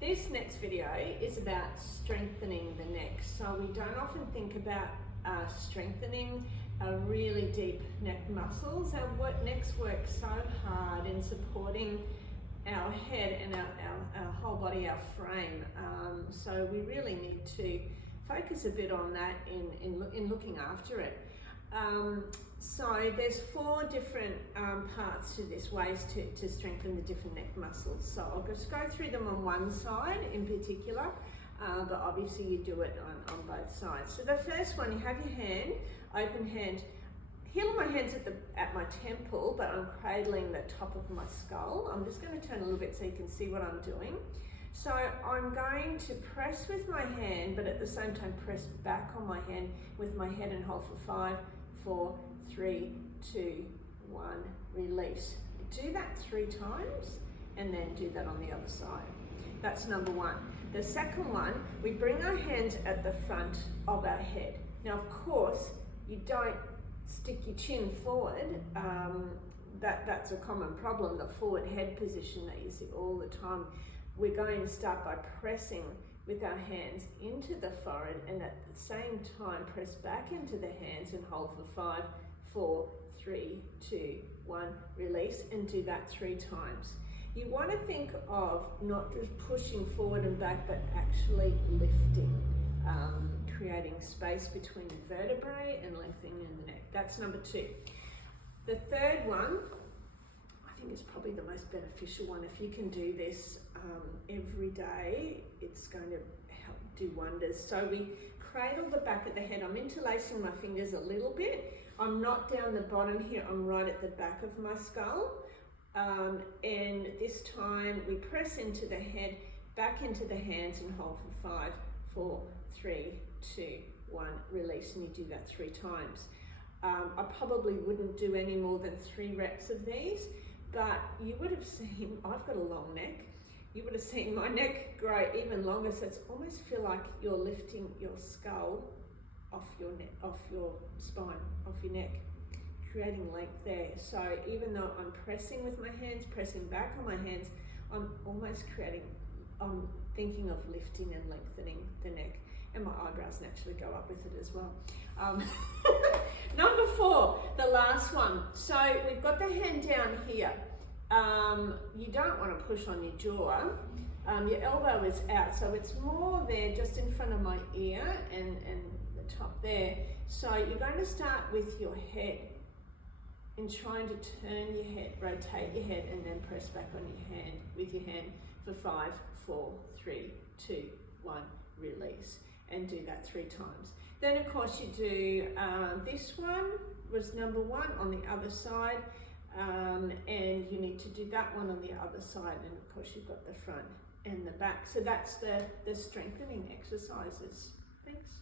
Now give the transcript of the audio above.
This next video is about strengthening the neck. So we don't often think about strengthening really deep neck muscles. Our necks work so hard in supporting our head and our whole body, our frame. So we really need to focus a bit on that in looking after it. So there's 4 different parts to this, ways to strengthen the different neck muscles. So I'll just go through them on one side in particular, but obviously you do it on both sides. So the first one, you have your hand, open hand, heel of my hand's at my temple, but I'm cradling the top of my skull. I'm just going to turn a little bit so you can see what I'm doing. So I'm going to press with my hand, but at the same time press back on my hand with my head and hold for 5, 4, 3, 2, 1, release. Do that 3 times and then do that on the other side. That's number 1. The second one, we bring our hands at the front of our head. Now, of course, you don't stick your chin forward. That's a common problem, the forward head position that you see all the time. We're going to start by pressing with our hands into the forehead and at the same time press back into the hands and hold for 5, 4, 3, 2, 1, release, and do that 3 times. You want to think of not just pushing forward and back, but actually lifting, creating space between the vertebrae and lengthening the neck. That's number 2. The third one, I think is probably the most beneficial one. If you can do this every day, it's going to help do wonders. So we cradle the back of the head. I'm interlacing my fingers a little bit. I'm not down the bottom here, I'm right at the back of my skull. And this time we press into the head, back into the hands and hold for 5, 4, 3, 2, 1, release, and you do that 3 times. I probably wouldn't do any more than 3 reps of these, but you would have seen, I've got a long neck, you would have seen my neck grow even longer, so it's almost feel like you're lifting your skull off your neck, off your spine, off your neck, creating length there. So even though I'm pressing with my hands, pressing back on my hands, I'm almost I'm thinking of lifting and lengthening the neck, and my eyebrows naturally go up with it as well. Number 4, the last one. So we've got the hand down here. You don't want to push on your jaw. Your elbow is out, so it's more there just in front of my ear and the top there. So you're going to start with your head in trying to turn your head, rotate your head, and then press back on your hand with your hand for 5, 4, 3, 2, 1, release, and do that 3 times. Then of course you do, this one was number 1 on the other side, and you need to do that one on the other side, and of course you've got the front and the back. So that's the strengthening exercises. Thanks.